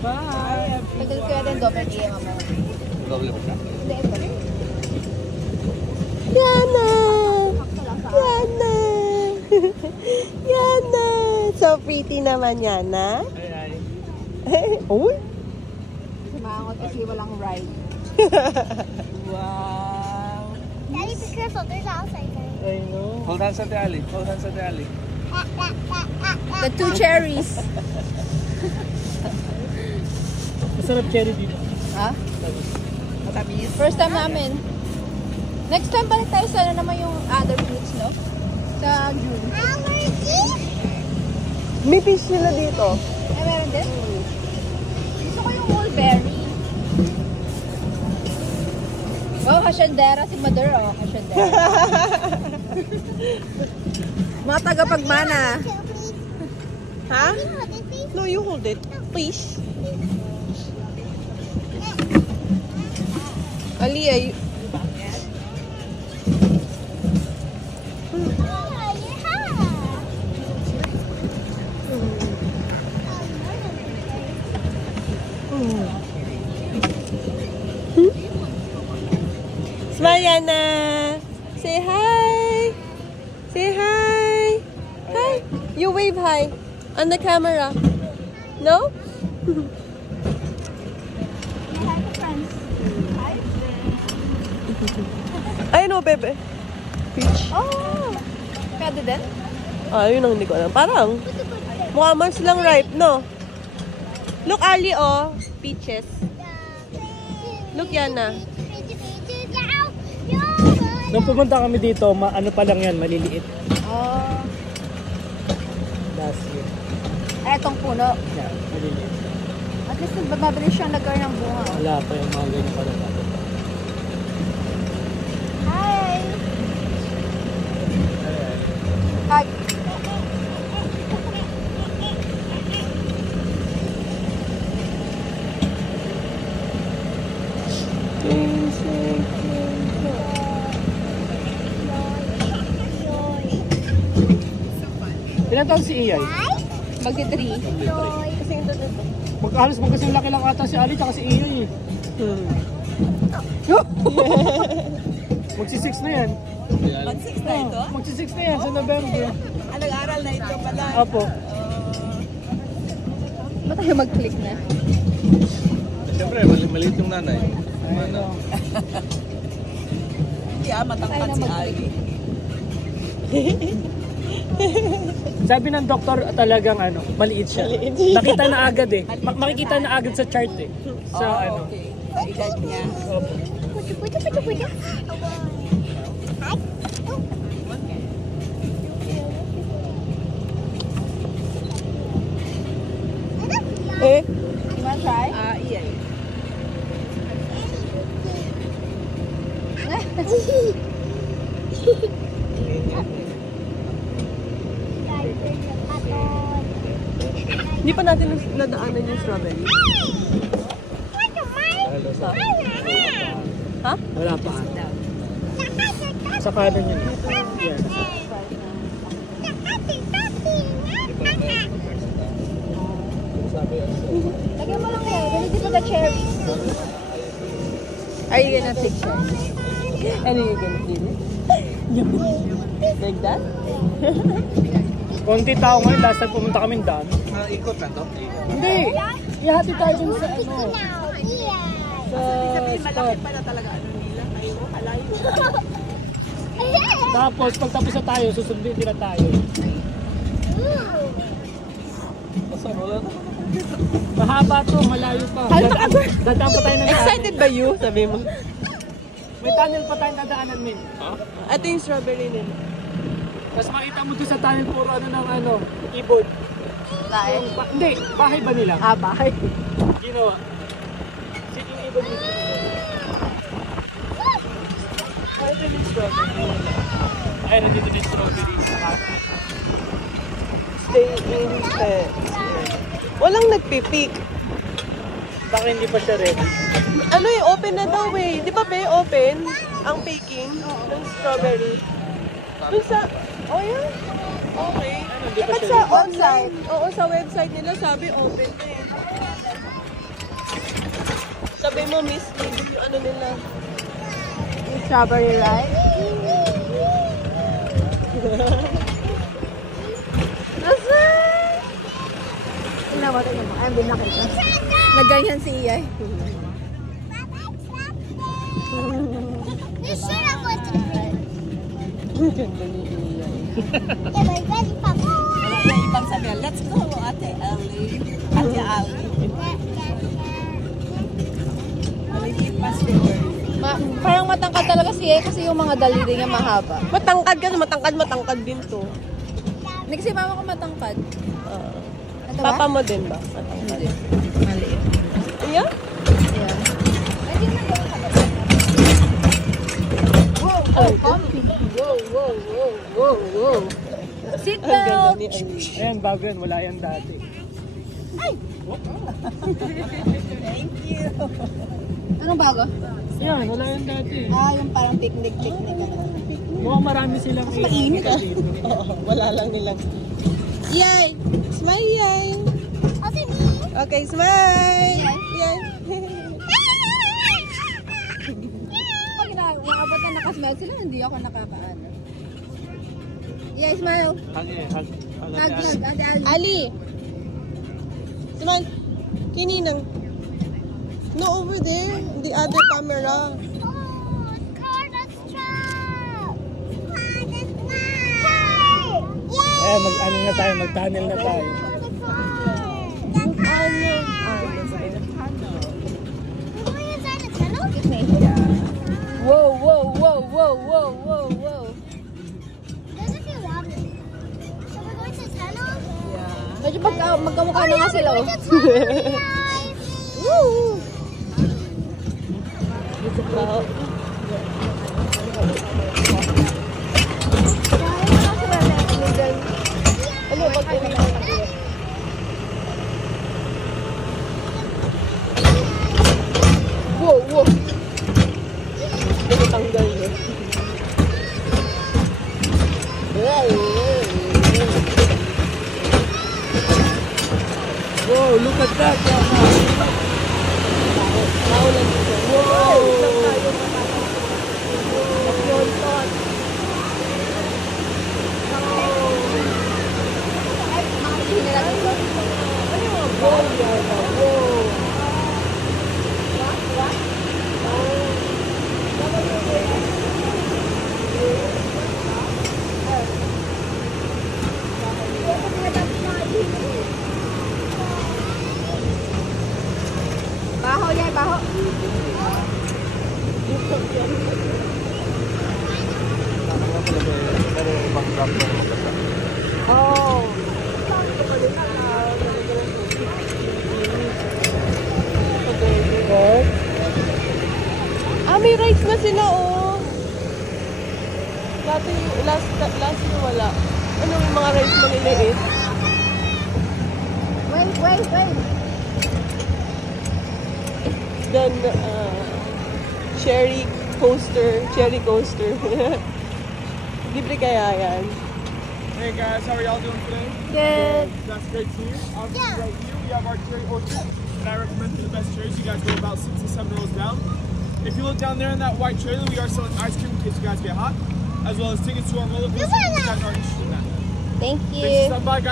Bye! Tagal ko yan yung double AM mo. Doble ba siya? Yana! Yana! Yana! So pretty naman, Yana. Oh? Sumangot kasi walang ride. Wow! Daddy, be careful. There's outside there. I know. Hold hands at the alley. Hold hands at the alley. The 2 cherries. Masarap cherry dito. Ha? Matamis. First time namin. Next time balik tayo sa ano naman yung other fruits, no? Sa June. May fish sila dito. Eh, meron din? Gusto ko yung mulberry. Oh, hasyendera si Mother, oh. Hasyendera. Mga tagapagmana. Ha? No, you hold it. Please. Ali, ay... Smile, Yana. Say hi. Say hi. Hi. You wave hi on the camera. No? Ay, no, bebe. Peach. Oh! Pwede din? Ah, yun ang hindi ko alam. Parang, mukha man silang ripe, no? Look, Ali, oh. Peaches. Look, Yana. Nung pumunta kami dito, ano pa lang yan, maliliit. Oh. Last year. Etong puno. Yeah, maliliit. At least mabilis siyang nagkaroon ng bunga. Wala pa yung mga ganyan pala natin. Hi! Hi! Ilan taon si Iyay? Magti-3. Halos magkasing laki lang ata si Ali tsaka si Iyay eh. Magsi-6 na yan. Mag-6 na ito? Magsi-6 na yan sa November. Nag-aaral na ito pala. Apo. Ba't tayo mag-click na? Siyempre, maliit yung nanay. Ano? Yeah, matangkad si Ali. Sabi ng doktor talagang ano, maliit siya. Nakita na agad eh. Makikita na agad sa chart eh. Sa ano. Okay. Sa edad niya. Opo. Eh? You wanna try? Iya. Hindi pa natin nadaanan yung strawberry. Ha? Wala pa. Sa kanan yun. Yan. Lagyan mo lang yan. Ready for the cherry. Are you gonna picture? And are you gonna eat it? Like that? Konti tao ngayon, last time pumunta kami daan. Ikot na to? Hindi! Ihati tayo dun sa ano. Sa spot. pala talaga ano nila. Ayaw, alayo. Tapos pag tapos na tayo, susundin nila tayo. Saan? Wala na. Mahaba to, malayo pa. Dadaan pa tayo ng Excited ba you? Sabi mo. May tunnel pa tayong dadaanan, Min. Ito yung strawberry nila. Tapos makita mo doon sa tunnel puro ano ng ano, ibon. Lain. Hindi, bahay ba nila? Ah, bahay. Ginawa. Sino yung ibon dito? Ay, ito yung strawberry. Ay, nandito na yung strawberry sa akin. Stay in pet. Walang nagpipik. Baka hindi pa siya ready. Ano eh, open na daw eh. Di ba be, open ang picking ng strawberry? Dun sa, oh yeah. Okay. Hindi pa At siya sa ready. online, oo, sa website nila sabi open na eh. Sabi mo, miss, yung ano nila. Yung strawberry rice. Nasa! Tingnan mo. Ay, hindi nakita. Nagganyan si Iyay. You should have went to the plane. Ang ganda ni Ian. Yeah, but ready for Ibang sabihan, let's go, Ate Ali. Ate Ali. Malipas river. Parang matangkad talaga si Iyay kasi yung mga daliri niya mahaba. Matangkad din to. Hindi kasi mama ko matangkad. Ito ba? Papa mo din ba? Matangkad. Maliit. Yeah? Yeah. Oh, comfy. Wow. Seat Ang ganda belt. ni Ian. Ayan, bago yan. Wala yan dati. Anong bago? Yan, wala yan dati. Yung parang picnic. Mukhang marami silang mainit, ah. Oo, wala lang nilang. Yay! Smile, yay! Also me. Okay, smile! Yay! Pag inaabot na nakasmile sila, hindi ako nakakaano. Yeah, smile. Hug. Hug, Ate Ali. Ali! Smile! Kininang. No, over there. The other camera. Oh, car that's trap. That's mine. Yay! Eh, mag-ano na tayo, mag-tunnel na tayo. The car. The tunnel. We're going inside the tunnel? Whoa. Does it feel loud? So we're going to the tunnel? Medyo magkamukha na nga sila, oh. The tunnel, guys. Woo! Dito pa. Ano, Wow. Dito tanggal yun. Wow, look at that! Naulan dito. Wow! Baho yan, baho. Pero ibang drop na magkasa. Oh! May rides na sila, oh. Dati, last year wala. Ano yung mga rides maliliit? Wait. Then, cherry coaster. Libre kaya yan? Hey guys, how are y'all doing today? Good. That's great to hear. Obviously, right here we have our cherry orchard, and I recommend for the best cherries. You guys go about 6 to 7 rows down. If you look down there in that white trailer, we are selling ice cream in case you guys get hot, as well as tickets to our roller coaster if you guys are interested in that. Thank Thanks for you. stopping by, guys.